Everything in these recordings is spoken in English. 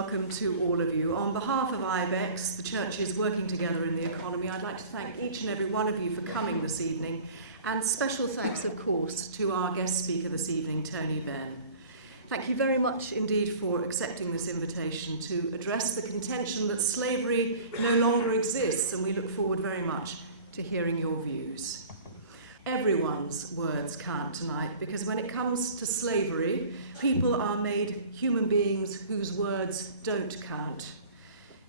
welcome to all of you. On behalf of IBEX, the churches working together in the economy, I'd like to thank each and every one of you for coming this evening, and special thanks, of course, to our guest speaker this evening, Tony Benn. Thank you very much indeed for accepting this invitation to address the contention that slavery no longer exists, and we look forward very much to hearing your views. Everyone's words count tonight, because when it comes to slavery, people are made human beings whose words don't count.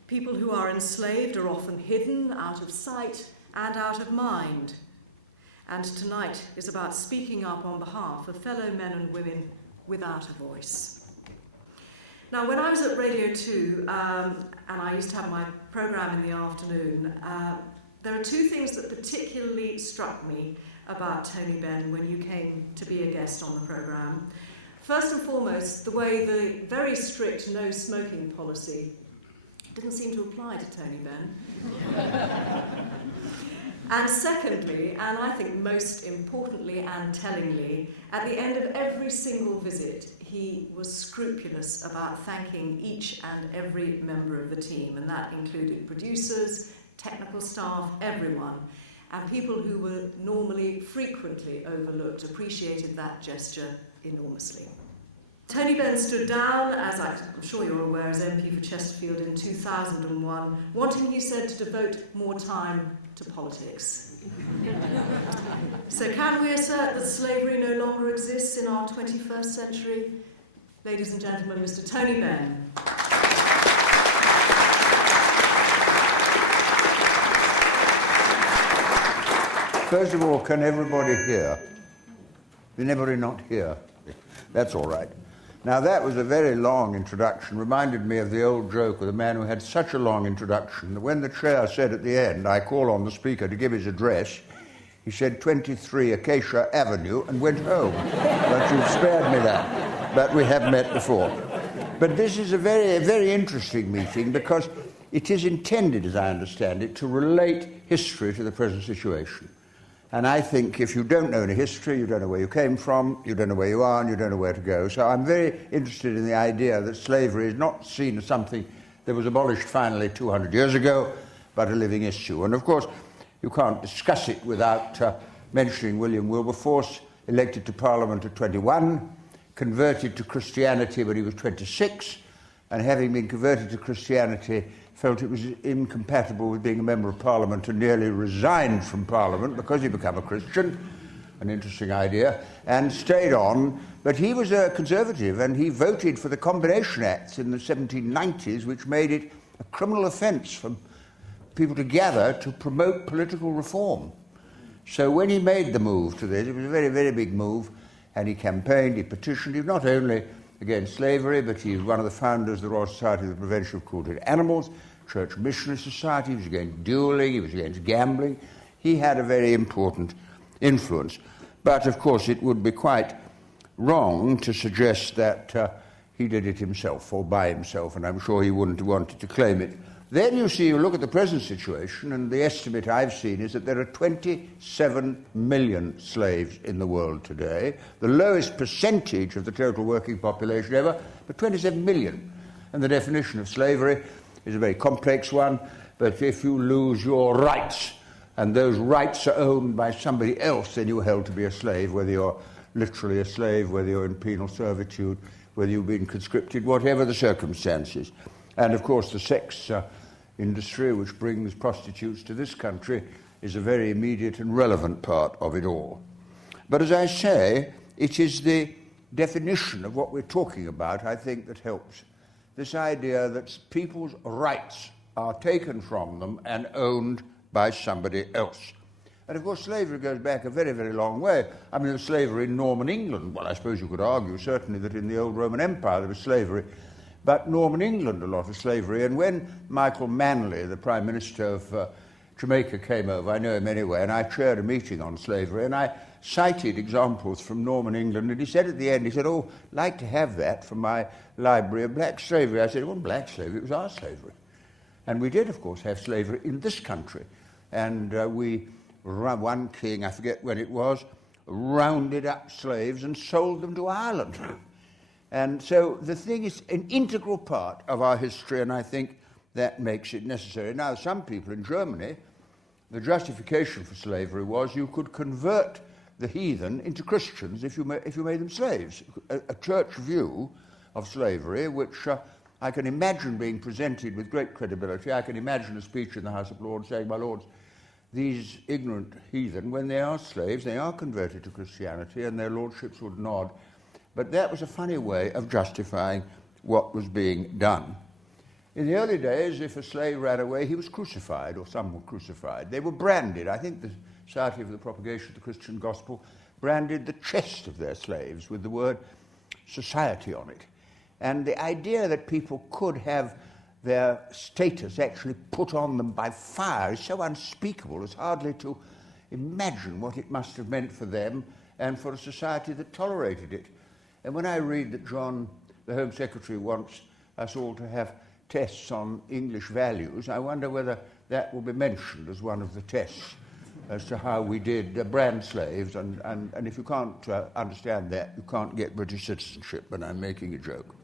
People who are enslaved are often hidden, out of sight and out of mind. And tonight is about speaking up on behalf of fellow men and women without a voice. Now, when I was at Radio 2, and I used to have my programme in the afternoon, there are two things that particularly struck me about Tony Benn when you came to be a guest on the programme. First and foremost, the way the very strict no smoking policy didn't seem to apply to Tony Benn. And secondly, and I think most importantly and tellingly, at the end of every single visit, he was scrupulous about thanking each and every member of the team, and that included producers, technical staff, everyone. And people who were normally frequently overlooked appreciated that gesture enormously. Tony Benn stood down, as I'm sure you're aware, as MP for Chesterfield in 2001, wanting, he said, to devote more time to politics. So can we assert that slavery no longer exists in our 21st century? Ladies and gentlemen, Mr. Tony Benn. First of all, can everybody hear? Is anybody not here? That's all right. Now, that was a very long introduction. Reminded me of the old joke of the man who had such a long introduction that when the chair said at the end, I call on the speaker to give his address, he said 23 Acacia Avenue and went home. But you've spared me that. But we have met before. But this is a very interesting meeting because it is intended, as I understand it, to relate history to the present situation. And I think if you don't know any history, you don't know where you came from, you don't know where you are, and you don't know where to go. So I'm very interested in the idea that slavery is not seen as something that was abolished finally 200 years ago, but a living issue. And of course, you can't discuss it without mentioning William Wilberforce, elected to Parliament at 21, converted to Christianity when he was 26, and having been converted to Christianity, felt it was incompatible with being a member of Parliament and nearly resigned from Parliament because he'd become a Christian, an interesting idea, and stayed on. But he was a Conservative, and he voted for the Combination Acts in the 1790s, which made it a criminal offence for people to gather to promote political reform. So when he made the move to this, it was a very big move, and he campaigned, he petitioned, he was not only against slavery, but he was one of the founders of the Royal Society for the Prevention of Cruelty to Animals, Church Missionary Society, he was against duelling, he was against gambling. He had a very important influence. But, of course, it would be quite wrong to suggest that he did it himself or by himself, and I'm sure he wouldn't have wanted to claim it. Then you see, you look at the present situation, and the estimate I've seen is that there are 27 million slaves in the world today, the lowest percentage of the total working population ever, but 27 million. And the definition of slavery is a very complex one, but if you lose your rights, and those rights are owned by somebody else, then you're held to be a slave, whether you're literally a slave, whether you're in penal servitude, whether you've been conscripted, whatever the circumstances. And, of course, the sex industry, which brings prostitutes to this country, is a very immediate and relevant part of it all. But as I say, it is the definition of what we're talking about, I think, that helps. This idea that people's rights are taken from them and owned by somebody else. And of course slavery goes back a very long way. I mean, there's slavery in Norman England. Well, I suppose you could argue certainly that in the old Roman Empire there was slavery, but Norman England a lot of slavery. And when Michael Manley, the Prime Minister of Jamaica, came over, I know him anyway, and I chaired a meeting on slavery, and I cited examples from Norman England, and he said at the end, he said, "Oh, I'd like to have that from my library of black slavery." I said, "It wasn't black slavery, it was our slavery." And we did, of course, have slavery in this country. And one king, I forget when it was, rounded up slaves and sold them to Ireland. And so the thing is an integral part of our history, and I think that makes it necessary. Now, some people in Germany, the justification for slavery was you could convert the heathen into Christians if you made them slaves. A church view of slavery, which I can imagine being presented with great credibility. I can imagine a speech in the House of Lords saying, my lords, these ignorant heathen, when they are slaves, they are converted to Christianity, and their lordships would nod. But that was a funny way of justifying what was being done. In the early days, if a slave ran away, he was crucified, or some were crucified. They were branded. I think the Society for the Propagation of the Christian Gospel branded the chest of their slaves with the word society on it. And the idea that people could have their status actually put on them by fire is so unspeakable. It's hardly to imagine what it must have meant for them and for a society that tolerated it. And when I read that John, the Home Secretary, wants us all to have tests on English values, I wonder whether that will be mentioned as one of the tests as to how we did brand slaves. And if you can't understand that, you can't get British citizenship, and I'm making a joke.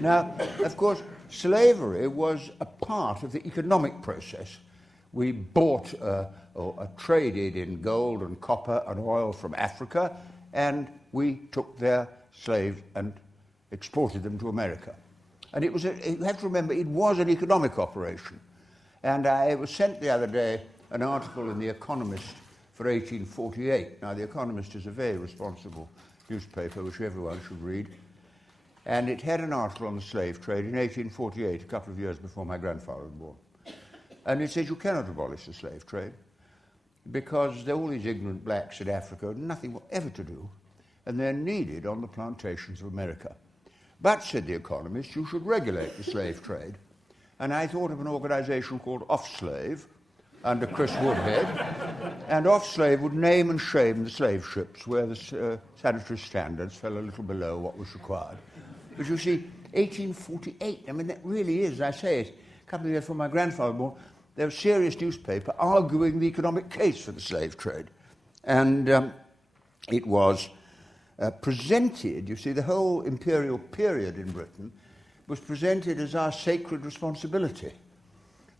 Now, of course, slavery was a part of the economic process. We bought or traded in gold and copper and oil from Africa, and we took their slaves and exported them to America. And it was, you have to remember, it was an economic operation. And I was sent the other day an article in The Economist for 1848. Now, The Economist is a very responsible newspaper which everyone should read. And it had an article on the slave trade in 1848, a couple of years before my grandfather was born. And it says you cannot abolish the slave trade because all these ignorant blacks in Africa had nothing whatever to do, and they're needed on the plantations of America. But, said The Economist, you should regulate the slave trade. And I thought of an organization called Off-Slave under Chris Woodhead, and Off-Slave would name and shame the slave ships where the sanitary standards fell a little below what was required. But you see, 1848, I mean, that really is, I say it, a couple of years before my grandfather was born, there was a serious newspaper arguing the economic case for the slave trade. And it was presented, you see, the whole imperial period in Britain was presented as our sacred responsibility.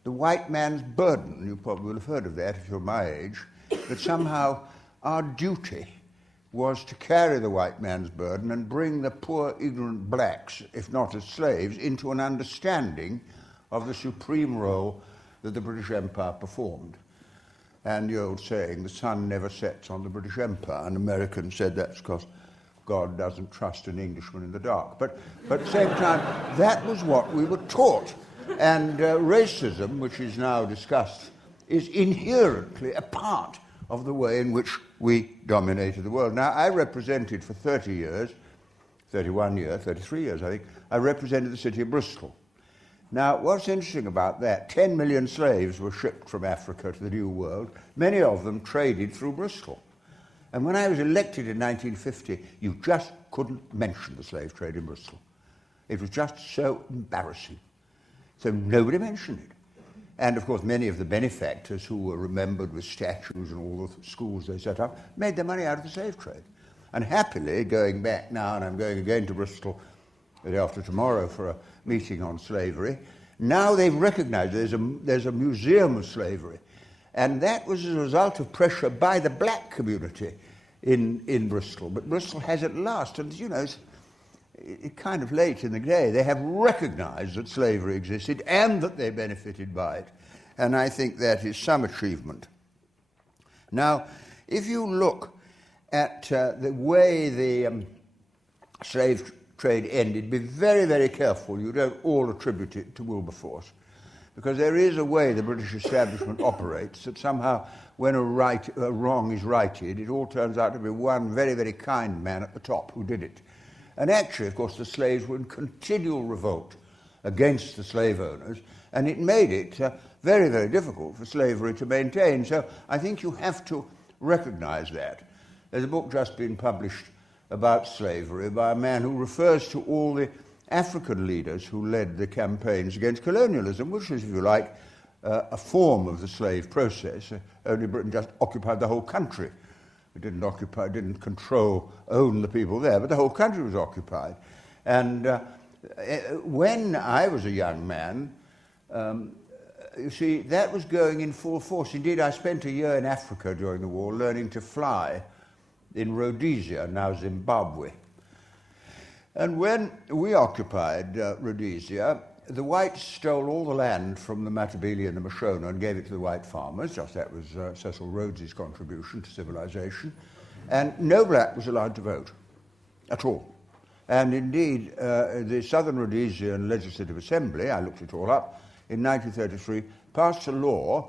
The white man's burden, you probably will have heard of that if you're my age, that somehow our duty was to carry the white man's burden and bring the poor ignorant blacks, if not as slaves, into an understanding of the supreme role that the British Empire performed. And the old saying, the sun never sets on the British Empire, and Americans said that's because God doesn't trust an Englishman in the dark. But at the same time, that was what we were taught. And racism, which is now discussed, is inherently a part of the way in which we dominated the world. Now, I represented for 30 years, 31 years, 33 years, I think, I represented the city of Bristol. Now, what's interesting about that, 10 million slaves were shipped from Africa to the New World. Many of them traded through Bristol. And when I was elected in 1950, you just couldn't mention the slave trade in Bristol. It was just so embarrassing. So nobody mentioned it. And, of course, many of the benefactors who were remembered with statues and all the schools they set up made their money out of the slave trade. And happily, going back now, and I'm going again to Bristol the day after tomorrow for a meeting on slavery, now they've recognized there's a museum of slavery. And that was as a result of pressure by the black community in Bristol. But Bristol has at last, and you know, it's kind of late in the day, they have recognized that slavery existed and that they benefited by it. And I think that is some achievement. Now, if you look at the way the slave trade ended, be very, very careful you don't all attribute it to Wilberforce. Because there is a way the British establishment operates that somehow when a wrong is righted, it all turns out to be one very, very kind man at the top who did it. And actually, of course, the slaves were in continual revolt against the slave owners, and it made it very, very difficult for slavery to maintain. So I think you have to recognize that. There's a book just been published about slavery by a man who refers to all the African leaders who led the campaigns against colonialism, which is, if you like, a form of the slave process. Only Britain just occupied the whole country. It didn't control, own the people there, but the whole country was occupied. And when I was a young man, you see, that was going in full force. Indeed, I spent a year in Africa during the war learning to fly in Rhodesia, now Zimbabwe. And when we occupied Rhodesia, the whites stole all the land from the Matabele and the Mashona and gave it to the white farmers. Just that was Cecil Rhodes's contribution to civilization. And no black was allowed to vote at all. And indeed, the Southern Rhodesian Legislative Assembly, I looked it all up, in 1933, passed a law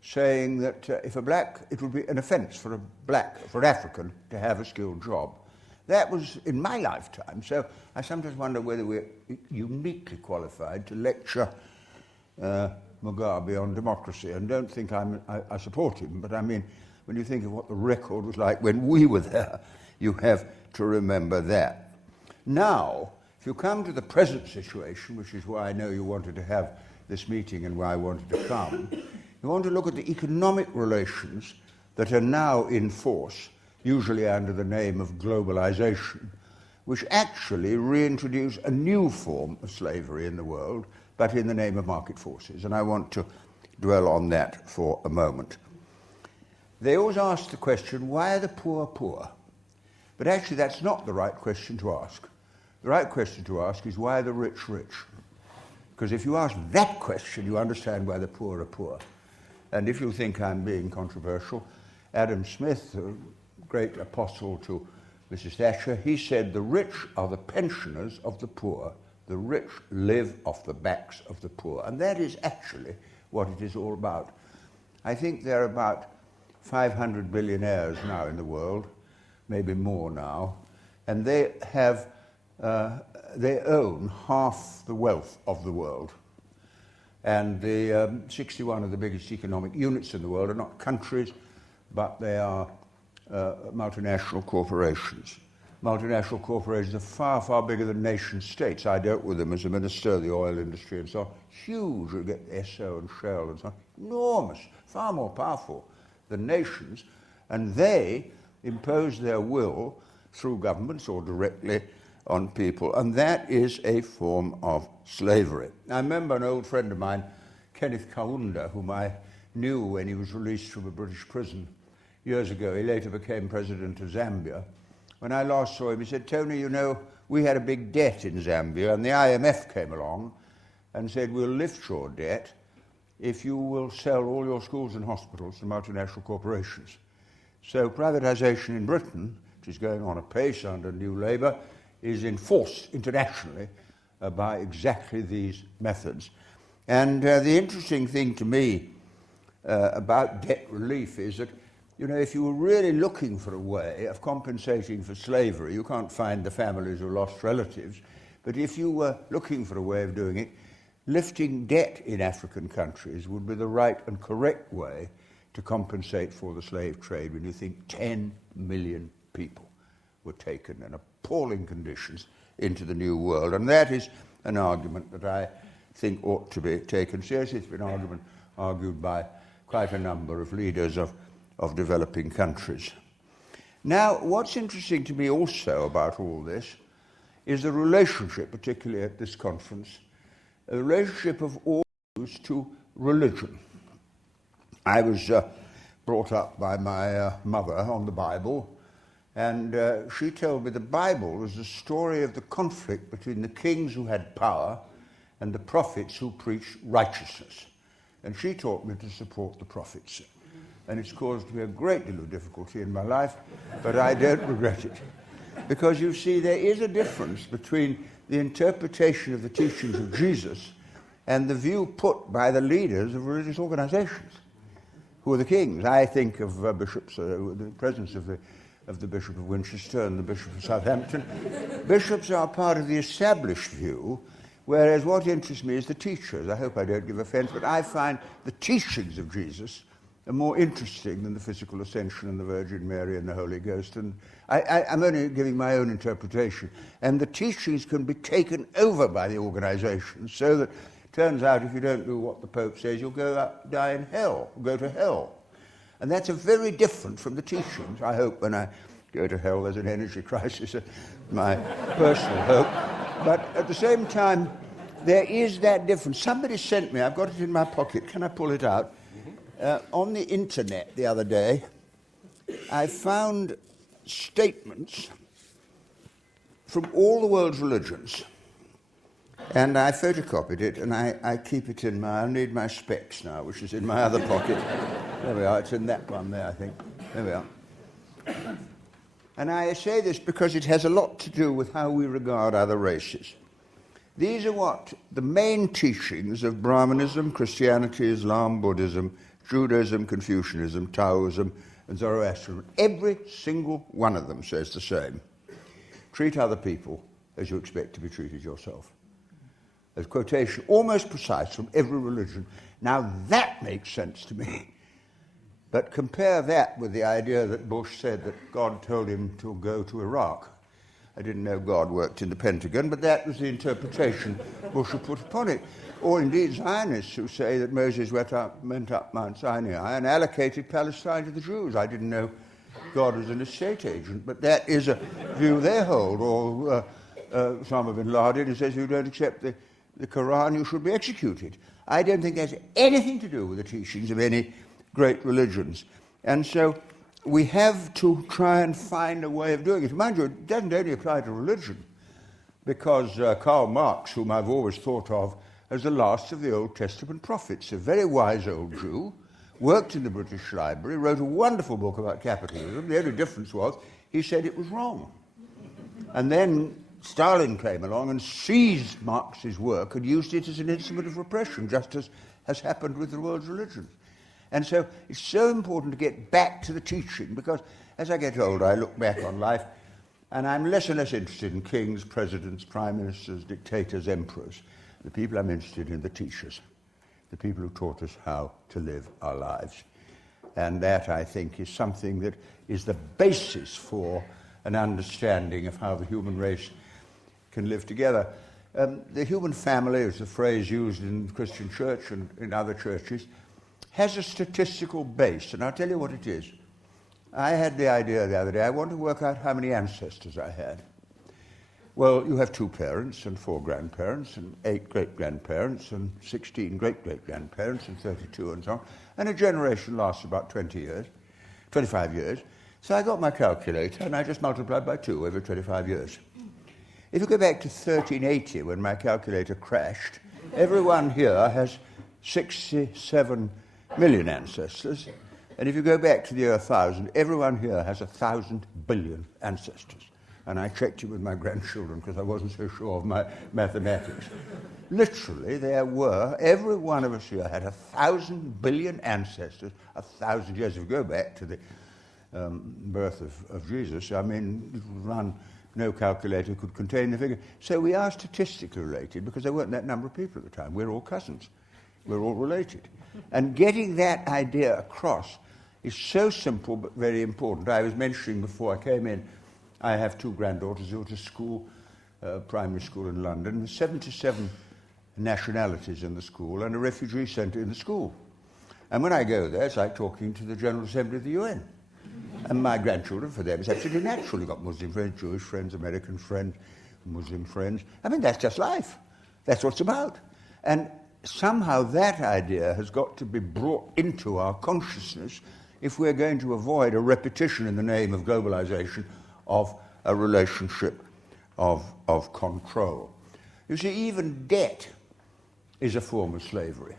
saying that if a black, it would be an offence for an African to have a skilled job. That was in my lifetime, so I sometimes wonder whether we're uniquely qualified to lecture Mugabe on democracy, and don't think I support him, but I mean, when you think of what the record was like when we were there, you have to remember that. Now, if you come to the present situation, which is why I know you wanted to have this meeting and why I wanted to come, you want to look at the economic relations that are now in force, usually under the name of globalization, which actually reintroduce a new form of slavery in the world, but in the name of market forces. And I want to dwell on that for a moment. They always ask the question, why are the poor poor? But actually that's not the right question to ask. The right question to ask is, why are the rich rich? Because if you ask that question, you understand why the poor are poor. And if you think I'm being controversial, Adam Smith, the great apostle to Mrs. Thatcher, he said, the rich are the pensioners of the poor. The rich live off the backs of the poor. And that is actually what it is all about. I think there are about 500 billionaires now in the world, maybe more now, and they have, they own half the wealth of the world. And the 61 of the biggest economic units in the world are not countries, but they are multinational corporations. Multinational corporations are far, far bigger than nation states. I dealt with them as a minister of the oil industry and so on. Huge, you get Esso and Shell and so on. Enormous, far more powerful than nations. And they impose their will through governments or directly on people. And that is a form of slavery. I remember an old friend of mine, Kenneth Kaunda, whom I knew when he was released from a British prison years ago. He later became president of Zambia. When I last saw him, he said, Tony, you know, we had a big debt in Zambia, and the IMF came along and said, we'll lift your debt if you will sell all your schools and hospitals to multinational corporations. So privatization in Britain, which is going on apace under New Labour, is enforced internationally by exactly these methods. And the interesting thing to me about debt relief is that, you know, if you were really looking for a way of compensating for slavery, you can't find the families who lost relatives, but if you were looking for a way of doing it, lifting debt in African countries would be the right and correct way to compensate for the slave trade, when you think 10 million people were taken in appalling conditions into the New World. And that is an argument that I think ought to be taken seriously. It's been an argument argued by quite a number of leaders of developing countries. Now, what's interesting to me also about all this is the relationship, particularly at this conference, a relationship of all Jews to religion. I was brought up by my mother on the Bible, and she told me the Bible was the story of the conflict between the kings who had power and the prophets who preached righteousness. And she taught me to support the prophets. And it's caused me a great deal of difficulty in my life, but I don't regret it. Because you see, there is a difference between the interpretation of the teachings of Jesus and the view put by the leaders of religious organizations, who are the kings. I think of bishops, the presence of the Bishop of Winchester and the Bishop of Southampton. Bishops are part of the established view, whereas what interests me is the teachers. I hope I don't give offense, but I find the teachings of Jesus are more interesting than the physical ascension and the Virgin Mary and the Holy Ghost. And I'm only giving my own interpretation. And the teachings can be taken over by the organizations, so that it turns out if you don't do what the Pope says, you'll die in hell, go to hell. And that's a very different from the teachings. I hope when I go to hell there's an energy crisis, my personal hope. But at the same time, there is that difference. Somebody sent me, I've got it in my pocket, can I pull it out? On the internet the other day, I found statements from all the world's religions, and I photocopied it, and I keep it in I need my specs now, which is in my other pocket. There we are, it's in that one there, I think. There we are. And I say this because it has a lot to do with how we regard other races. These are what the main teachings of Brahmanism, Christianity, Islam, Buddhism, Judaism, Confucianism, Taoism, and Zoroastrianism. Every single one of them says the same. Treat other people as you expect to be treated yourself. There's a quotation almost precise from every religion. Now that makes sense to me. But compare that with the idea that Bush said that God told him to go to Iraq. I didn't know God worked in the Pentagon, but that was the interpretation Bush had put upon it. Or indeed Zionists who say that Moses went up Mount Sinai and allocated Palestine to the Jews. I didn't know God was an estate agent, but that is a view they hold. Or Osama bin Laden who says if you don't accept the Quran, you should be executed. I don't think that's anything to do with the teachings of any great religions. And so we have to try and find a way of doing it. Mind you, it doesn't only apply to religion, because Karl Marx, whom I've always thought of as the last of the Old Testament prophets, a very wise old Jew, worked in the British Library, wrote a wonderful book about capitalism. The only difference was he said it was wrong. And then Stalin came along and seized Marx's work and used it as an instrument of repression, just as has happened with the world's religions. And so it's so important to get back to the teaching, because as I get older, I look back on life, and I'm less and less interested in kings, presidents, prime ministers, dictators, emperors. The people I'm interested in, the teachers, the people who taught us how to live our lives. And that, I think, is something that is the basis for an understanding of how the human race can live together. The human family, is the phrase used in the Christian church and in other churches, has a statistical base, and I'll tell you what it is. I had the idea the other day, I wanted to work out how many ancestors I had. Well, you have 2 parents and 4 grandparents and 8 great-grandparents and 16 great-great-grandparents and 32 and so on, and a generation lasts about 20 years, 25 years. So I got my calculator and I just multiplied by 2 every 25 years. If you go back to 1380, when my calculator crashed, everyone here has 67 million ancestors, and if you go back to the year 1000, everyone here has 1,000 billion ancestors. And I checked it with my grandchildren because I wasn't so sure of my mathematics. Literally, there were, every one of us here had 1,000 billion ancestors, 1,000 years. If you go back to the birth of Jesus, I mean, no calculator could contain the figure. So we are statistically related because there weren't that number of people at the time. We're all cousins. We're all related. And getting that idea across is so simple but very important. I was mentioning before I came in, I have 2 granddaughters who go to school, primary school in London. There's 77 nationalities in the school and a refugee centre in the school. And when I go there, it's like talking to the General Assembly of the UN. And my grandchildren, for them, it's absolutely natural. You've got Muslim friends, Jewish friends, American friends, Muslim friends. I mean, that's just life. That's what it's about. And somehow that idea has got to be brought into our consciousness if we're going to avoid a repetition in the name of globalization of a relationship of control. You see, even debt is a form of slavery.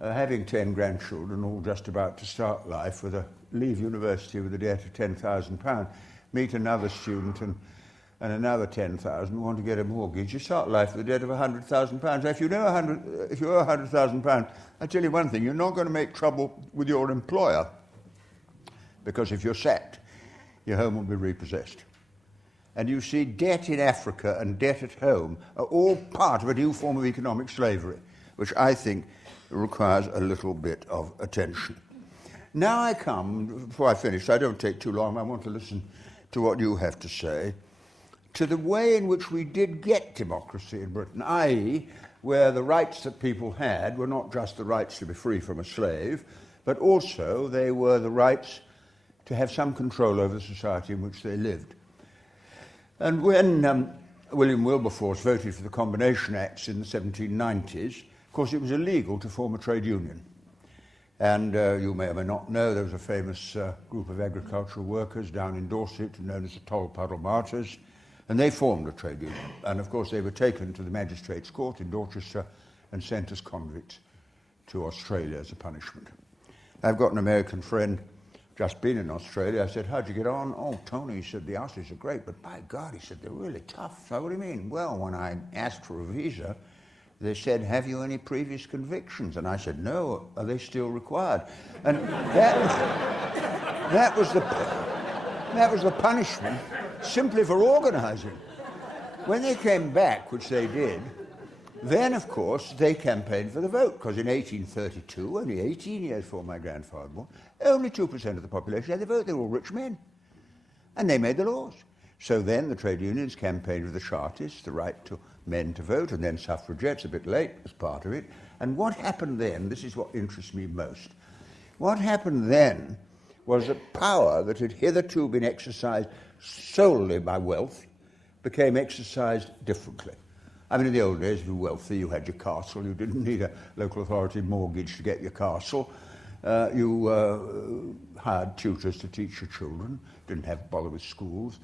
Having 10 grandchildren, all just about to start life, leave university with a debt of £10,000, meet another student and another 10,000, want to get a mortgage, you start life with a debt of £100,000. If you owe £100,000, I tell you one thing, you're not going to make trouble with your employer, because if you're sacked, your home will be repossessed. And you see, debt in Africa and debt at home are all part of a new form of economic slavery, which I think requires a little bit of attention. Now I come, before I finish, I don't take too long, I want to listen to what you have to say, to the way in which we did get democracy in Britain, i.e., where the rights that people had were not just the rights to be free from a slave, but also they were the rights to have some control over the society in which they lived. And when William Wilberforce voted for the Combination Acts in the 1790s. Of course, it was illegal to form a trade union. And you may or may not know, there was a famous group of agricultural workers down in Dorset known as the Toll Puddle Martyrs, and they formed a trade union. And of course, they were taken to the Magistrates' Court in Dorchester and sent as convicts to Australia as a punishment. I've got an American friend, just been in Australia. I said, how'd you get on? Oh, Tony, he said, the Aussies are great, but by God, he said, they're really tough. So what do you mean? Well, when I asked for a visa, they said, have you any previous convictions? And I said, no. Are they still required? And that was the punishment simply for organising. When they came back, which they did, then, of course, they campaigned for the vote, because in 1832, only 18 years before my grandfather was born, only 2% of the population had the vote. They were all rich men. And they made the laws. So then the trade unions campaigned with the Chartists, the right to men to vote, and then suffragettes, a bit late as part of it. And what happened then, this is what interests me most, what happened then was that power that had hitherto been exercised solely by wealth became exercised differently. I mean, in the old days, if you were wealthy, you had your castle. You didn't need a local authority mortgage to get your castle. You hired tutors to teach your children. Didn't have to bother with schools.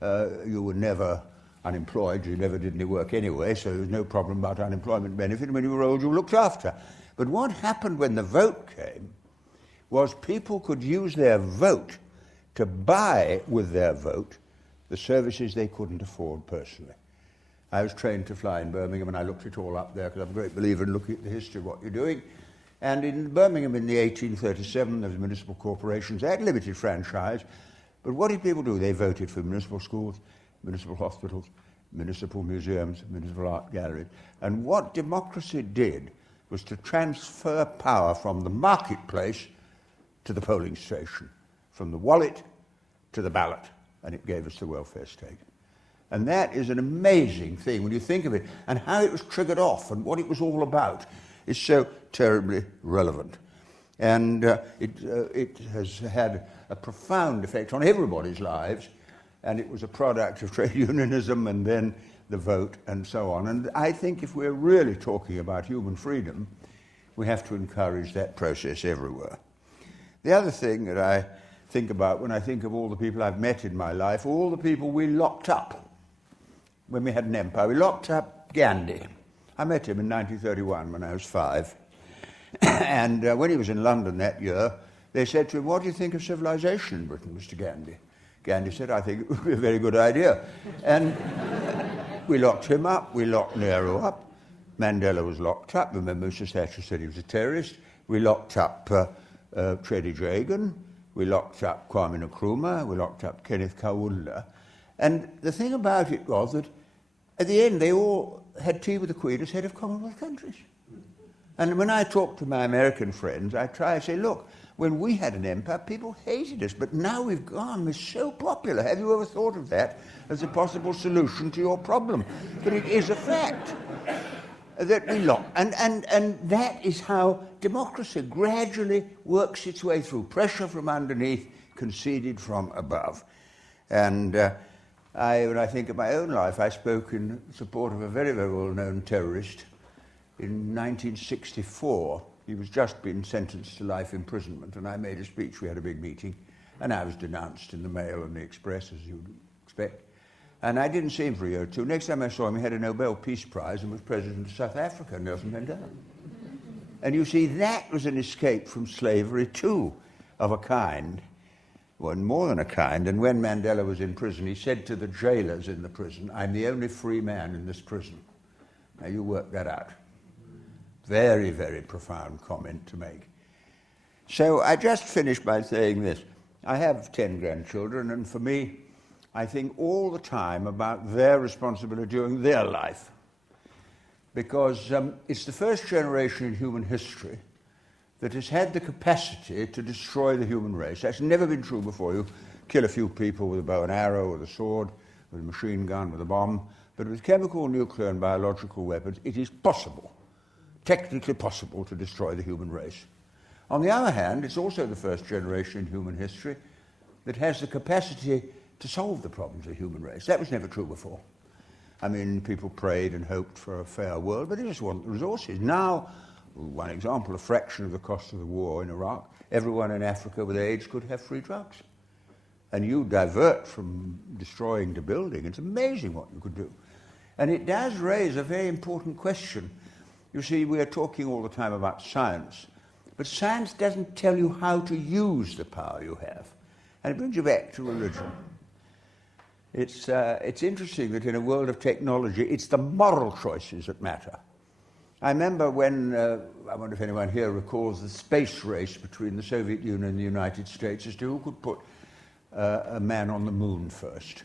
You were never unemployed. You never did any work anyway, so there was no problem about unemployment benefit. When you were old, you were looked after. But what happened when the vote came was people could use their vote to buy with their vote the services they couldn't afford personally. I was trained to fly in Birmingham, and I looked it all up there because I'm a great believer in looking at the history of what you're doing. And in Birmingham in the 1837, there was municipal corporations. They had limited franchise. But what did people do? They voted for municipal schools, municipal hospitals, municipal museums, municipal art galleries. And what democracy did was to transfer power from the marketplace to the polling station, from the wallet to the ballot, and it gave us the welfare state. And that is an amazing thing when you think of it, and how it was triggered off and what it was all about is so terribly relevant. And it has had a profound effect on everybody's lives, and it was a product of trade unionism and then the vote and so on. And I think if we're really talking about human freedom, we have to encourage that process everywhere. The other thing that I think about when I think of all the people I've met in my life, all the people we locked up when we had an empire. We locked up Gandhi. I met him in 1931 when I was 5. And when he was in London that year, they said to him, what do you think of civilization in Britain, Mr. Gandhi? Gandhi said, I think it would be a very good idea. And we locked him up. We locked Nehru up. Mandela was locked up. Remember, Mr. Thatcher said he was a terrorist. We locked up Tredi Jagan. We locked up Kwame Nkrumah. We locked up Kenneth Kaunda. And the thing about it was that at the end, they all had tea with the Queen as head of Commonwealth countries. And when I talk to my American friends, I try to say, look, when we had an empire, people hated us, but now we've gone, we're so popular. Have you ever thought of that as a possible solution to your problem? But it is a fact that we lock. And that is how democracy gradually works its way through. Pressure from underneath, conceded from above. And when I think of my own life, I spoke in support of a very, very well-known terrorist in 1964. He was just been sentenced to life imprisonment, and I made a speech. We had a big meeting, and I was denounced in the Mail and the Express, as you'd expect. And I didn't see him for a year or two. Next time I saw him, he had a Nobel Peace Prize and was president of South Africa, Nelson Mandela. And you see, that was an escape from slavery too, of a kind. Well, more than a kind. And when Mandela was in prison, he said to the jailers in the prison, I'm the only free man in this prison. Now, you work that out. Very, very profound comment to make. So I just finished by saying this. I have 10 grandchildren, and for me, I think all the time about their responsibility during their life. Because it's the first generation in human history that has had the capacity to destroy the human race. That's never been true before. You kill a few people with a bow and arrow, with a sword, with a machine gun, with a bomb. But with chemical, nuclear, and biological weapons, it is possible, technically possible, to destroy the human race. On the other hand, it's also the first generation in human history that has the capacity to solve the problems of the human race. That was never true before. I mean, people prayed and hoped for a fair world, but they just want the resources. Now, one example, a fraction of the cost of the war in Iraq, everyone in Africa with AIDS could have free drugs. And you divert from destroying to building. It's amazing what you could do. And it does raise a very important question. You see, we are talking all the time about science, but science doesn't tell you how to use the power you have. And it brings you back to religion. It's interesting that in a world of technology, it's the moral choices that matter. I remember when, I wonder if anyone here recalls the space race between the Soviet Union and the United States as to who could put a man on the moon first.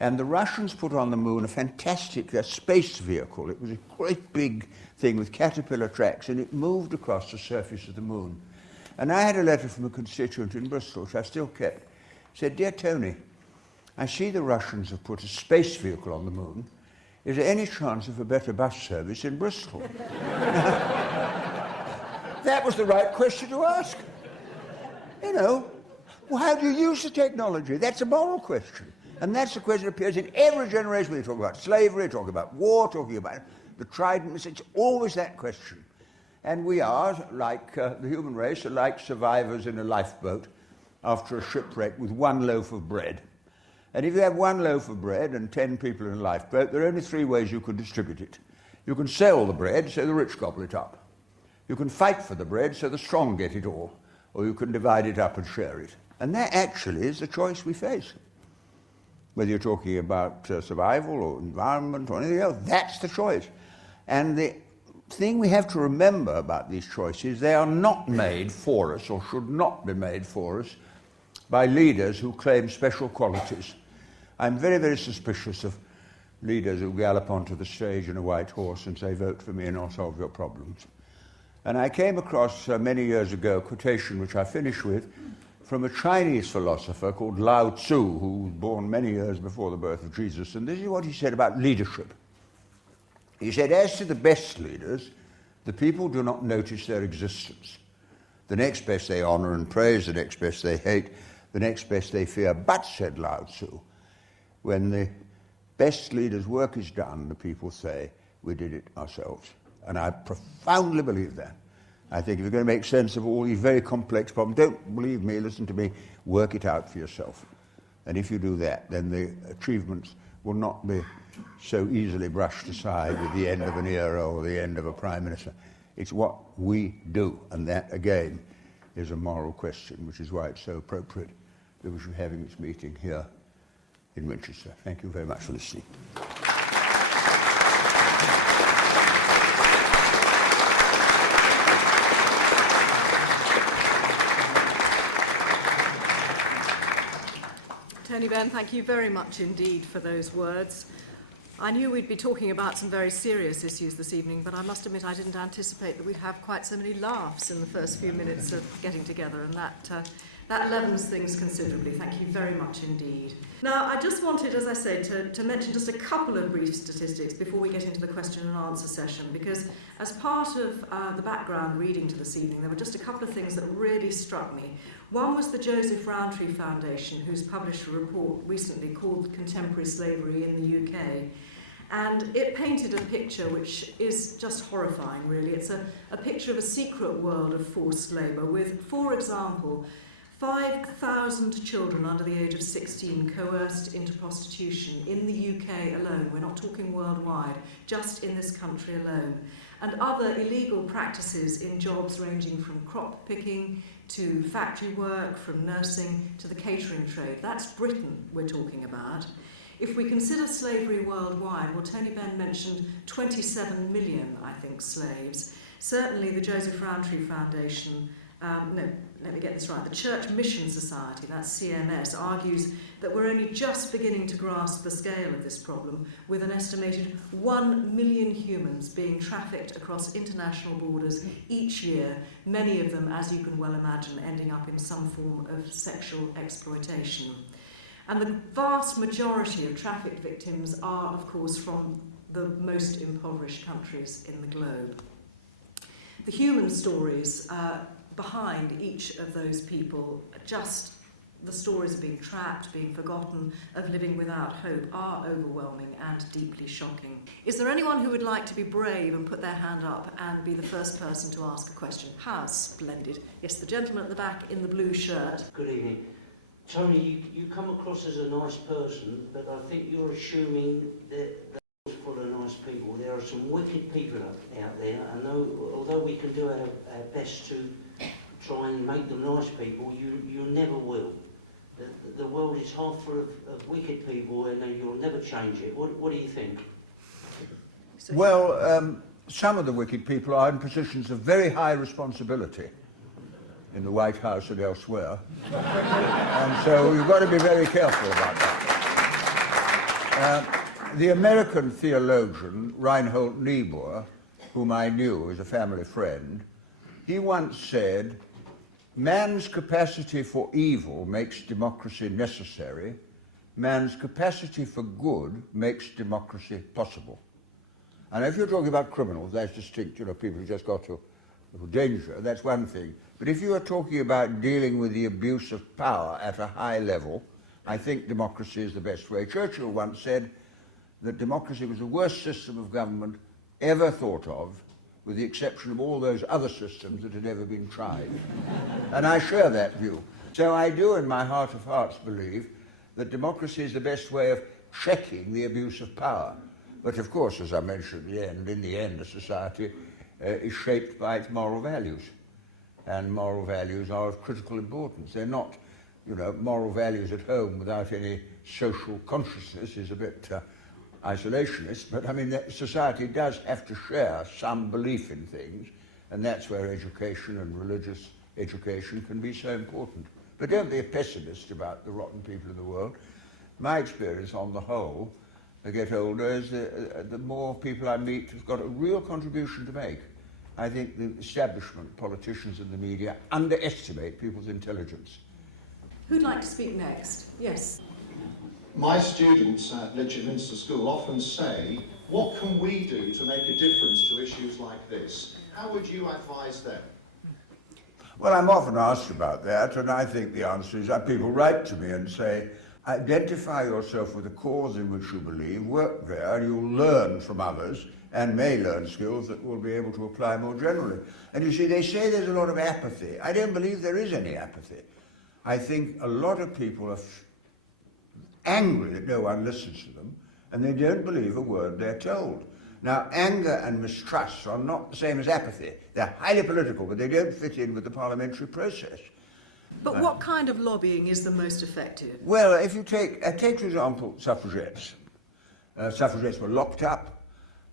And the Russians put on the moon a fantastic space vehicle. It was a great big thing with caterpillar tracks, and it moved across the surface of the moon. And I had a letter from a constituent in Bristol, which I still kept. It said, "Dear Tony, I see the Russians have put a space vehicle on the moon. Is there any chance of a better bus service in Bristol?" That was the right question to ask. You know, well, how do you use the technology? That's a moral question. And that's the question that appears in every generation. We talk about slavery, talk about war, talking about the trident. It's always that question. And we are, like the human race, are like survivors in a lifeboat after a shipwreck with one loaf of bread. And if you have one loaf of bread and 10 people in a lifeboat, there are only 3 ways you can distribute it. You can sell the bread so the rich gobble it up. You can fight for the bread so the strong get it all. Or you can divide it up and share it. And that actually is the choice we face. Whether you're talking about survival or environment or anything else, that's the choice. And the thing we have to remember about these choices, they are not made for us, or should not be made for us, by leaders who claim special qualities. I'm very, very suspicious of leaders who gallop onto the stage on a white horse and say, "Vote for me and I'll solve your problems." And I came across many years ago a quotation which I finish with from a Chinese philosopher called Lao Tzu, who was born many years before the birth of Jesus. And this is what he said about leadership. He said, "As to the best leaders, the people do not notice their existence. The next best they honor and praise, the next best they hate, the next best they fear. But," said Lao Tzu, "when the best leader's work is done, the people say, we did it ourselves." And I profoundly believe that. I think if you're going to make sense of all these very complex problems, don't believe me, listen to me, work it out for yourself. And if you do that, then the achievements will not be so easily brushed aside with the end of an era or the end of a prime minister. It's what we do, and that, again, is a moral question, which is why it's so appropriate that we should be having this meeting here in Winchester. Thank you very much for listening. Tony Benn, thank you very much indeed for those words. I knew we'd be talking about some very serious issues this evening, but I must admit I didn't anticipate that we'd have quite so many laughs in the first few minutes of getting together, and that levens things considerably. Thank you very much indeed. Now, I just wanted, as I say, to mention just a couple of brief statistics before we get into the question and answer session, because as part of the background reading to this evening, there were just a couple of things that really struck me. One was the Joseph Rowntree Foundation, who's published a report recently called Contemporary Slavery in the UK. And it painted a picture which is just horrifying, really. It's a picture of a secret world of forced labour with, for example, 5,000 children under the age of 16 coerced into prostitution in the UK alone. We're not talking worldwide, just in this country alone. And other illegal practices in jobs ranging from crop picking to factory work, from nursing to the catering trade. That's Britain we're talking about. If we consider slavery worldwide, well, Tony Benn mentioned 27 million, I think, slaves. Certainly the Joseph Rowntree Foundation, let me get this right, the Church Mission Society, that's CMS, argues that we're only just beginning to grasp the scale of this problem, with an estimated 1 million humans being trafficked across international borders each year, many of them, as you can well imagine, ending up in some form of sexual exploitation. And the vast majority of trafficked victims are, of course, from the most impoverished countries in the globe. The human stories behind each of those people just the stories of being trapped, being forgotten, of living without hope are overwhelming and deeply shocking. Is there anyone who would like to be brave and put their hand up and be the first person to ask a question? How splendid. Yes, the gentleman at the back in the blue shirt. Good evening. Tony, you come across as a nice person, but I think you're assuming that the world's full of nice people. There are some wicked people out there, and although we can do our best to try and make them nice people, you never will. The world is half full of wicked people, and you'll never change it. What do you think? Well, some of the wicked people are in positions of very high responsibility in the White House and elsewhere. And so you've got to be very careful about that. The American theologian Reinhold Niebuhr, whom I knew as a family friend, he once said, "Man's capacity for evil makes democracy necessary. Man's capacity for good makes democracy possible." And if you're talking about criminals, that's distinct, people who just got to danger, that's one thing. But if you are talking about dealing with the abuse of power at a high level, I think democracy is the best way. Churchill once said that democracy was the worst system of government ever thought of, with the exception of all those other systems that had ever been tried. And I share that view. So I do, in my heart of hearts, believe that democracy is the best way of checking the abuse of power. But of course, as I mentioned in the end, a society is shaped by its moral values. And moral values are of critical importance. They're not, moral values at home without any social consciousness is a bit isolationist, but I mean, society does have to share some belief in things, and that's where education and religious education can be so important. But don't be a pessimist about the rotten people in the world. My experience on the whole, I get older, is the more people I meet have got a real contribution to make. I think the establishment, politicians and the media underestimate people's intelligence. Who'd like to speak next? Yes. My students at Winchester School often say, what can we do to make a difference to issues like this? How would you advise them? Well, I'm often asked about that, and I think the answer is that people write to me and say, identify yourself with a cause in which you believe, work there, and you'll learn from others, and may learn skills that will be able to apply more generally. And you see, they say there's a lot of apathy. I don't believe there is any apathy. I think a lot of people are angry that no one listens to them, and they don't believe a word they're told. Now, anger and mistrust are not the same as apathy. They're highly political, but they don't fit in with the parliamentary process. But what kind of lobbying is the most effective? Well, if you take for example, suffragettes. Suffragettes were locked up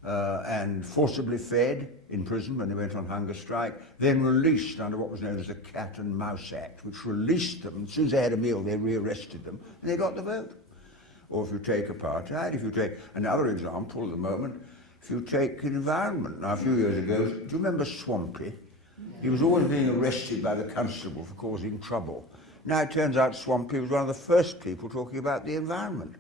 and forcibly fed in prison when they went on hunger strike, then released under what was known as the Cat and Mouse Act, which released them. As soon as they had a meal, they rearrested them, and they got the vote. Or if you take apartheid, if you take another example at the moment, if you take environment. Now, a few years ago, do you remember Swampy? He was always being arrested by the constable for causing trouble. Now it turns out Swampy was one of the first people talking about the environment.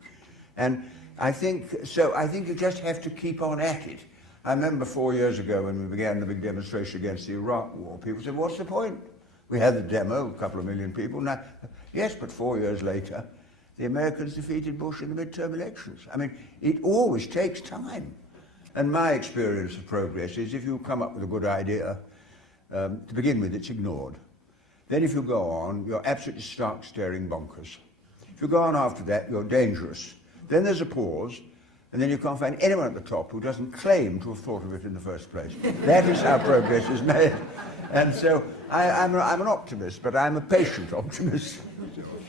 And I think you just have to keep on at it. I remember 4 years ago when we began the big demonstration against the Iraq war, people said, what's the point? We had the demo, a couple of million people. Now, yes, but 4 years later, the Americans defeated Bush in the midterm elections. I mean, it always takes time. And my experience of progress is if you come up with a good idea, to begin with, it's ignored. Then if you go on, you're absolutely stark staring bonkers. If you go on after that, you're dangerous. Then there's a pause, and then you can't find anyone at the top who doesn't claim to have thought of it in the first place. That is how progress is made. And so I'm an optimist, but I'm a patient optimist.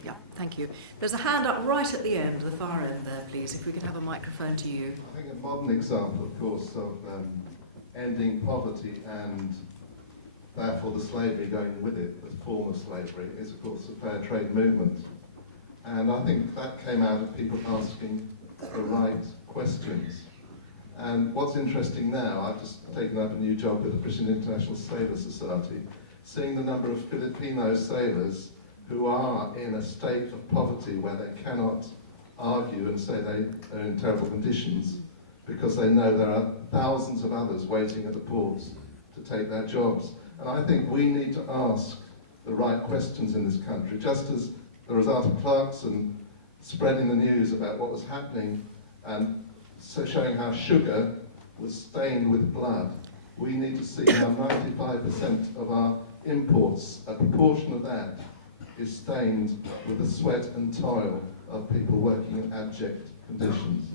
Yeah, thank you. There's a hand up right at the end, the far end there, please, if we could have a microphone to you. I think a modern example, of course, of ending poverty and therefore the slavery going with it, the form of slavery, is of course the fair trade movement. And I think that came out of people asking the right questions. And what's interesting now, I've just taken up a new job with the British International Sailor Society, seeing the number of Filipino sailors who are in a state of poverty where they cannot argue and say they are in terrible conditions because they know there are thousands of others waiting at the ports to take their jobs. And I think we need to ask the right questions in this country, just as the result of Clarkson spreading the news about what was happening and so showing how sugar was stained with blood. We need to see how 95% of our imports, a proportion of that, is stained with the sweat and toil of people working in abject conditions.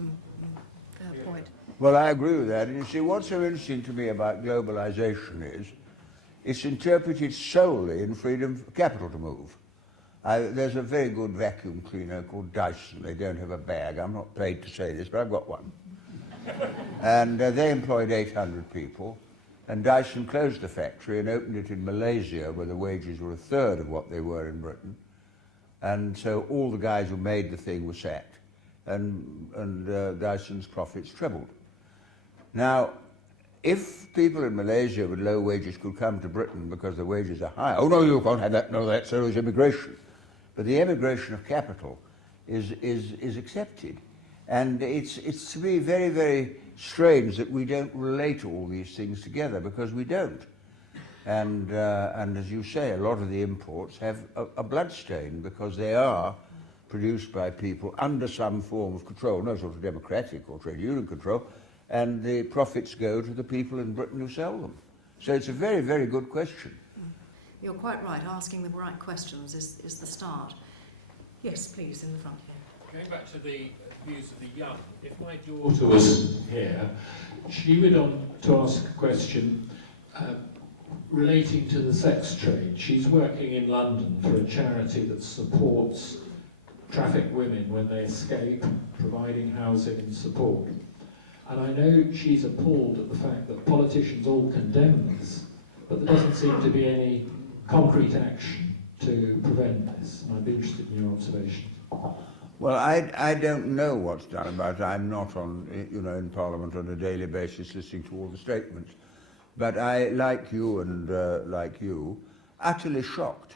Fair point. Well, I agree with that. And you see, what's so interesting to me about globalization is it's interpreted solely in freedom of capital to move. There's a very good vacuum cleaner called Dyson. They don't have a bag. I'm not paid to say this, but I've got one. And they employed 800 people. And Dyson closed the factory and opened it in Malaysia, where the wages were a third of what they were in Britain. And so all the guys who made the thing were sacked. And Dyson's profits trebled. Now, if people in Malaysia with low wages could come to Britain because the wages are high, oh no, you can't have that, no, that's so is immigration. But the emigration of capital is accepted. And it's to me very, very strange that we don't relate all these things together, because we don't. And as you say, a lot of the imports have a blood stain because they are produced by people under some form of control, no sort of democratic or trade union control, and the profits go to the people in Britain who sell them. So it's a very, very good question. You're quite right. Asking the right questions is the start. Yes, please, in the front here. Going back to the views of the young, if my daughter was here, she would want to ask a question relating to the sex trade. She's working in London for a charity that supports trafficked women when they escape, providing housing and support. And I know she's appalled at the fact that politicians all condemn this, but there doesn't seem to be any concrete action to prevent this. And I'd be interested in your observations. Well, I don't know what's done about it. I'm not in Parliament on a daily basis listening to all the statements. But I, like you and utterly shocked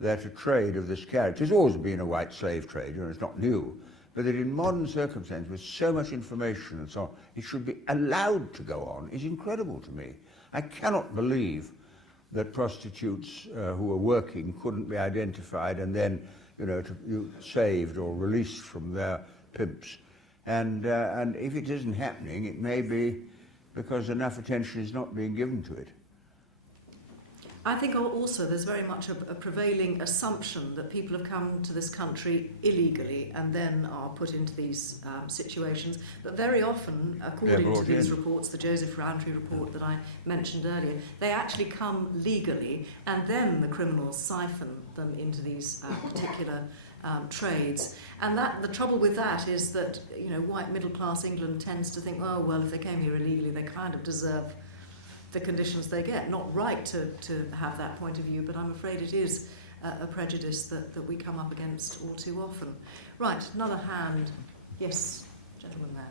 that a trade of this character, there's always been a white slave trade, it's not new, but that in modern circumstances, with so much information and so on, it should be allowed to go on is incredible to me. I cannot believe that prostitutes who are working couldn't be identified and then saved or released from their pimps. And if it isn't happening, it may be because enough attention is not being given to it. I think also there's very much a prevailing assumption that people have come to this country illegally and then are put into these situations. But very often, according to these reports, the Joseph Rowntree report that I mentioned earlier, they actually come legally, and then the criminals siphon them into these particular trades. And the trouble with that is that white middle class England tends to think, oh well, if they came here illegally, they kind of deserve the conditions they get. Not right to have that point of view, but I'm afraid it is a prejudice that we come up against all too often. Right, another hand. Yes, gentleman there.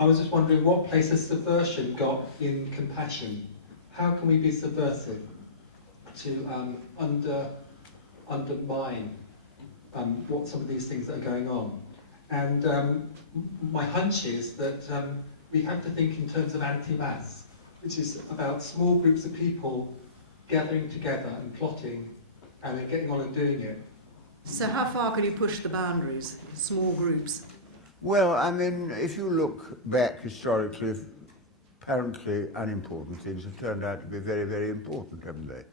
I was just wondering, what place has subversion got in compassion? How can we be subversive to undermine what some of these things that are going on? And my hunch is that we have to think in terms of anti-mass, which is about small groups of people gathering together and plotting and then getting on and doing it. So how far can you push the boundaries, small groups? Well, I mean, if you look back historically, apparently unimportant things have turned out to be very, very important, haven't they?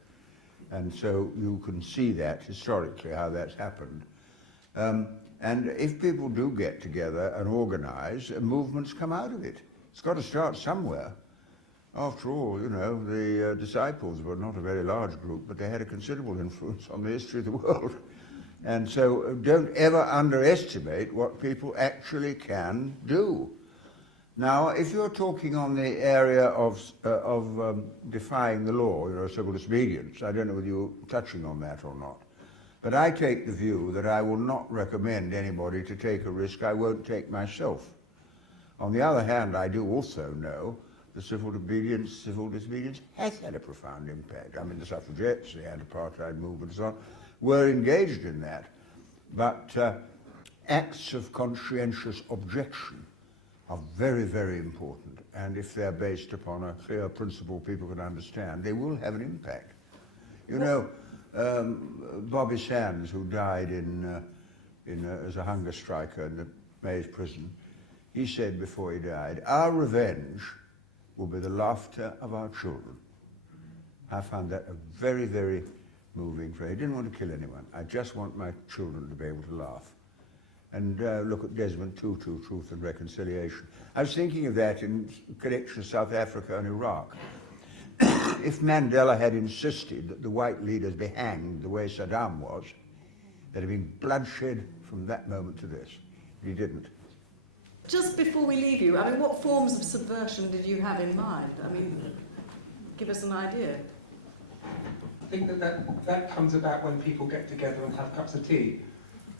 And so you can see that historically, how that's happened. And if people do get together and organise, movements come out of it. It's got to start somewhere. After all, the disciples were not a very large group, but they had a considerable influence on the history of the world. And so don't ever underestimate what people actually can do. Now, if you're talking on the area of defying the law, civil disobedience, I don't know whether you're touching on that or not. But I take the view that I will not recommend anybody to take a risk I won't take myself. On the other hand, I do also know the civil disobedience has had a profound impact. I mean, the suffragettes, the anti-apartheid movement and so on, were engaged in that. But acts of conscientious objection are very, very important. And if they're based upon a clear principle people can understand, they will have an impact. Bobby Sands, who died as a hunger striker in the Mays prison, he said before he died, "Our revenge will be the laughter of our children." I found that a very, very moving phrase. I didn't want to kill anyone. I just want my children to be able to laugh. And look at Desmond Tutu, Truth and Reconciliation. I was thinking of that in connection to South Africa and Iraq. If Mandela had insisted that the white leaders be hanged the way Saddam was, there'd have been bloodshed from that moment to this. But he didn't. Just before we leave you, I mean, what forms of subversion did you have in mind? I mean, give us an idea. I think that comes about when people get together and have cups of tea,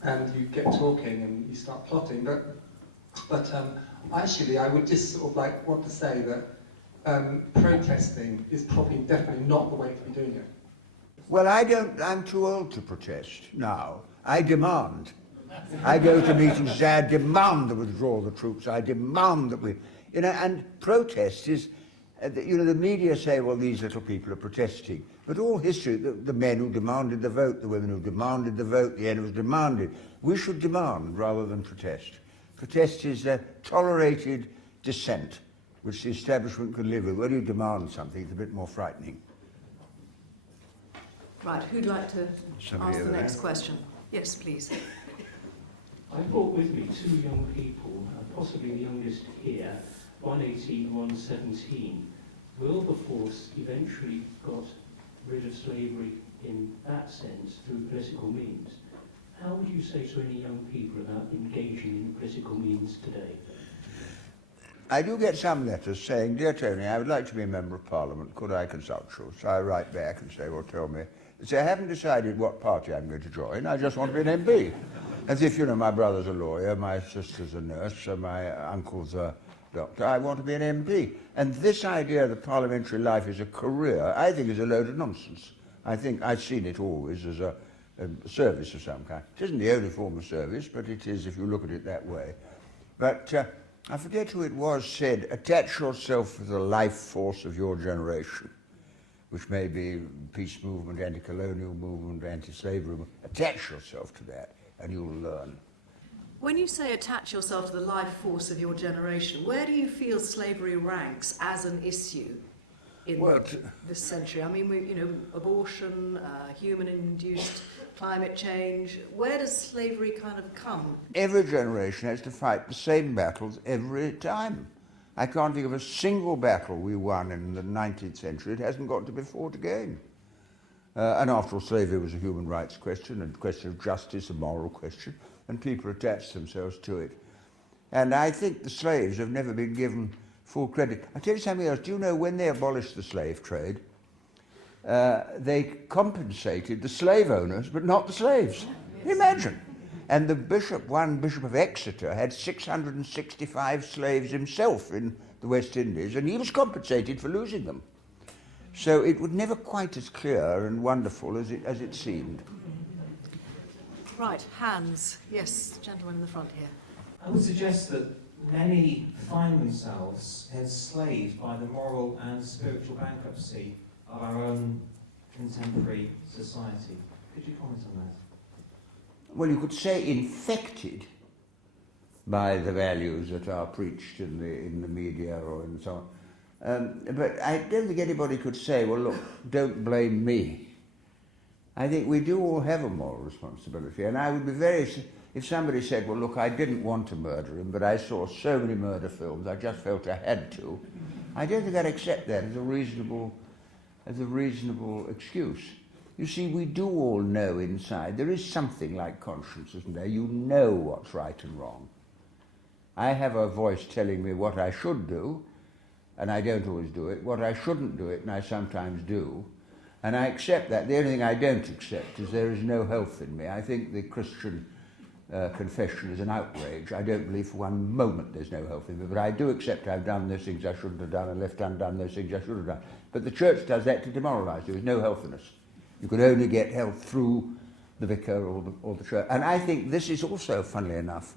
and you get talking and you start plotting. But actually, I would just sort of like want to say that protesting is probably definitely not the way to be doing it. Well, I'm too old to protest now. I demand. I go to meetings and say, I demand the withdrawal of the troops. I demand that we, and protest is, the media say, well, these little people are protesting. But all history, the men who demanded the vote, the women who demanded the vote, the end was demanded. We should demand rather than protest. Protest is a tolerated dissent, which the establishment can live with. When you demand something, it's a bit more frightening. Right, who'd like to ask the next question? Yes, please. I brought with me two young people, possibly the youngest here, one 18, one 17. Wilberforce eventually got rid of slavery in that sense through political means. How would you say to any young people about engaging in political means today? I do get some letters saying, "Dear Tony, I would like to be a member of Parliament. Could I consult you?" So I write back and say, well, tell me. They say, I haven't decided what party I'm going to join. I just want to be an MP. As if, my brother's a lawyer, my sister's a nurse, my uncle's a doctor. I want to be an MP. And this idea that parliamentary life is a career, I think is a load of nonsense. I think I've seen it always as a service of some kind. It isn't the only form of service, but it is if you look at it that way. But I forget who it was said, attach yourself to the life force of your generation, which may be peace movement, anti-colonial movement, anti-slavery movement. Attach yourself to that and you'll learn. When you say attach yourself to the life force of your generation, where do you feel slavery ranks as an issue in this century? I mean, abortion, human-induced climate change. Where does slavery kind of come? Every generation has to fight the same battles every time. I can't think of a single battle we won in the 19th century it hasn't got to be fought again. And after all, slavery was a human rights question, and a question of justice, a moral question, and people attached themselves to it. And I think the slaves have never been given full credit. I'll tell you something else. Do you know when they abolished the slave trade, they compensated the slave owners, but not the slaves? Can you imagine? And one bishop of Exeter, had 665 slaves himself in the West Indies, and he was compensated for losing them. So it was never quite as clear and wonderful as it seemed. Right, hands. Yes, gentleman in the front here. I would suggest that many find themselves enslaved by the moral and spiritual bankruptcy of our own contemporary society. Could you comment on that? Well, you could say infected by the values that are preached in the media or in so on. But I don't think anybody could say, well, look, don't blame me. I think we do all have a moral responsibility, and I would be if somebody said, well, look, I didn't want to murder him, but I saw so many murder films, I just felt I had to. I don't think I'd accept that as a reasonable excuse. You see, we do all know inside, there is something like conscience, isn't there? You know what's right and wrong. I have a voice telling me what I should do, and I don't always do it, what I shouldn't do it, and I sometimes do. And I accept that. The only thing I don't accept is there is no health in me. I think the Christian confession is an outrage. I don't believe for one moment there's no health in me, but I do accept I've done those things I shouldn't have done and left undone those things I should have done. But the church does that to demoralise you. There's no health in us. You can only get health through the vicar or the church. And I think this is also, funnily enough,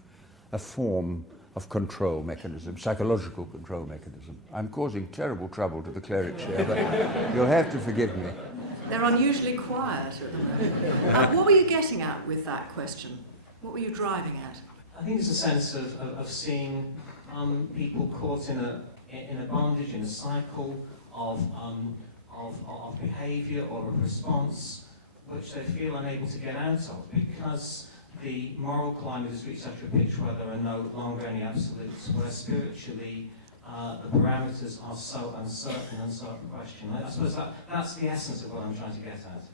a form of control mechanism, psychological control mechanism. I'm causing terrible trouble to the clerics here, but you'll have to forgive me. They're unusually quiet at the moment. What were you getting at with that question? What were you driving at? I think it's a sense of seeing people caught in a bondage, in a cycle of behaviour or of response which they feel unable to get out of, because the moral climate has reached such a pitch where there are no longer any absolutes, where spiritually the parameters are so uncertain and so up for question. I suppose that's the essence of what I'm trying to get at.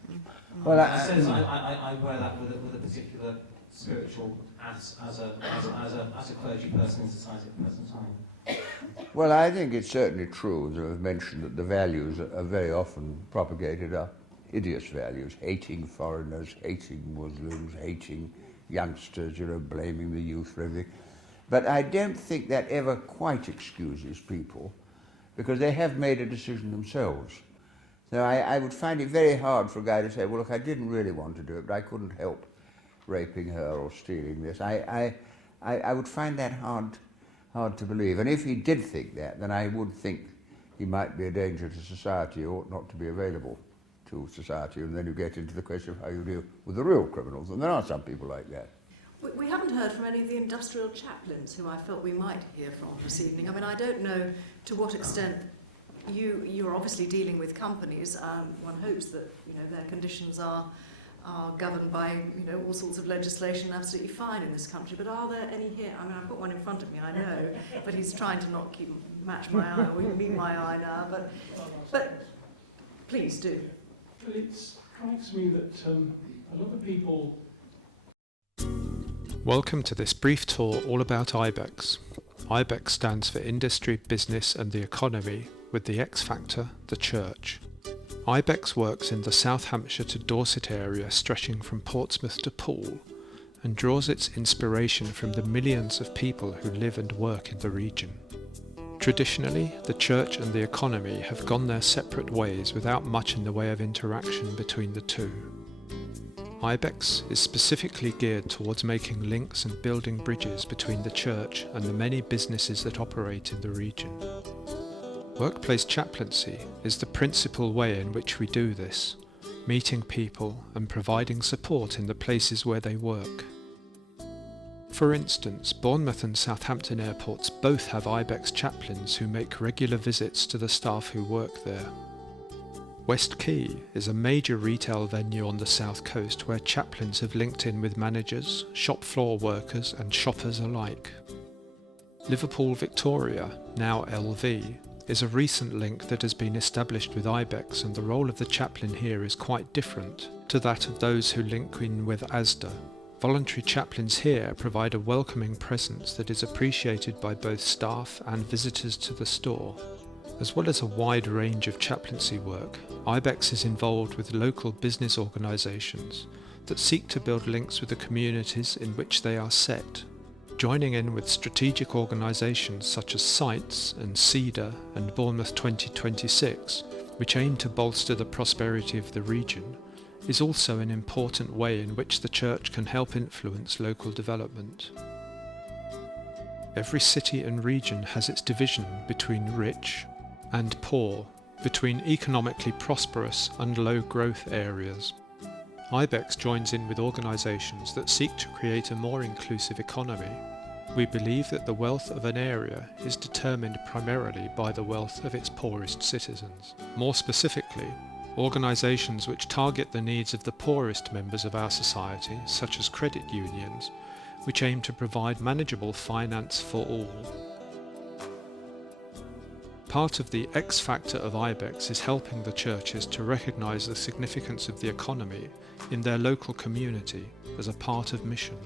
Well, I wear that with a particular spiritual as a clergy person in society at the present time. Well, I think it's certainly true, as I've mentioned, that the values are very often propagated are hideous values, hating foreigners, hating Muslims, hating youngsters, blaming the youth for everything. But I don't think that ever quite excuses people, because they have made a decision themselves. So I would find it very hard for a guy to say, well, look, I didn't really want to do it, but I couldn't help raping her or stealing this. I would find that hard to believe. And if he did think that, then I would think he might be a danger to society, or ought not to be available to society. And then you get into the question of how you deal with the real criminals. And there are some people like that. We haven't heard from any of the industrial chaplains who I felt we might hear from this evening. I mean, I don't know to what extent you're obviously dealing with companies. One hopes that their conditions are governed by all sorts of legislation, absolutely fine in this country. But are there any here? I mean, I've got one in front of me, I know, but he's trying to not match my eye or meet my eye now. But please do. Well, it strikes me that a lot of people. Welcome to this brief tour all about IBEX. IBEX stands for Industry, Business and the Economy, with the X factor, the Church. IBEX works in the South Hampshire to Dorset area stretching from Portsmouth to Poole, and draws its inspiration from the millions of people who live and work in the region. Traditionally, the Church and the economy have gone their separate ways without much in the way of interaction between the two. IBEX is specifically geared towards making links and building bridges between the Church and the many businesses that operate in the region. Workplace chaplaincy is the principal way in which we do this, meeting people and providing support in the places where they work. For instance, Bournemouth and Southampton airports both have IBEX chaplains who make regular visits to the staff who work there. West Quay is a major retail venue on the south coast where chaplains have linked in with managers, shop floor workers and shoppers alike. Liverpool Victoria, now LV, is a recent link that has been established with IBEX, and the role of the chaplain here is quite different to that of those who link in with ASDA. Voluntary chaplains here provide a welcoming presence that is appreciated by both staff and visitors to the store. As well as a wide range of chaplaincy work, IBEX is involved with local business organisations that seek to build links with the communities in which they are set, joining in with strategic organisations such as Sites and CEDAR and Bournemouth 2026, which aim to bolster the prosperity of the region, is also an important way in which the Church can help influence local development. Every city and region has its division between rich and poor, between economically prosperous and low growth areas. IBEX joins in with organisations that seek to create a more inclusive economy. We believe that the wealth of an area is determined primarily by the wealth of its poorest citizens. More specifically, organisations which target the needs of the poorest members of our society, such as credit unions, which aim to provide manageable finance for all. Part of the X factor of IBEX is helping the churches to recognise the significance of the economy in their local community as a part of mission,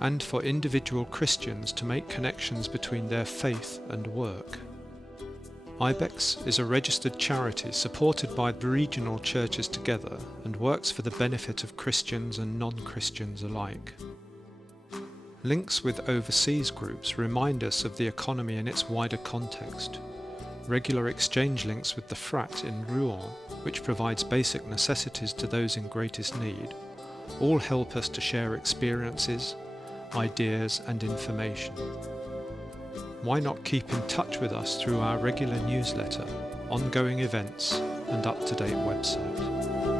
and for individual Christians to make connections between their faith and work. IBEX is a registered charity supported by the regional churches together and works for the benefit of Christians and non-Christians alike. Links with overseas groups remind us of the economy in its wider context. Regular exchange links with the Frat in Rouen, which provides basic necessities to those in greatest need, all help us to share experiences, ideas and information. Why not keep in touch with us through our regular newsletter, ongoing events and up-to-date website.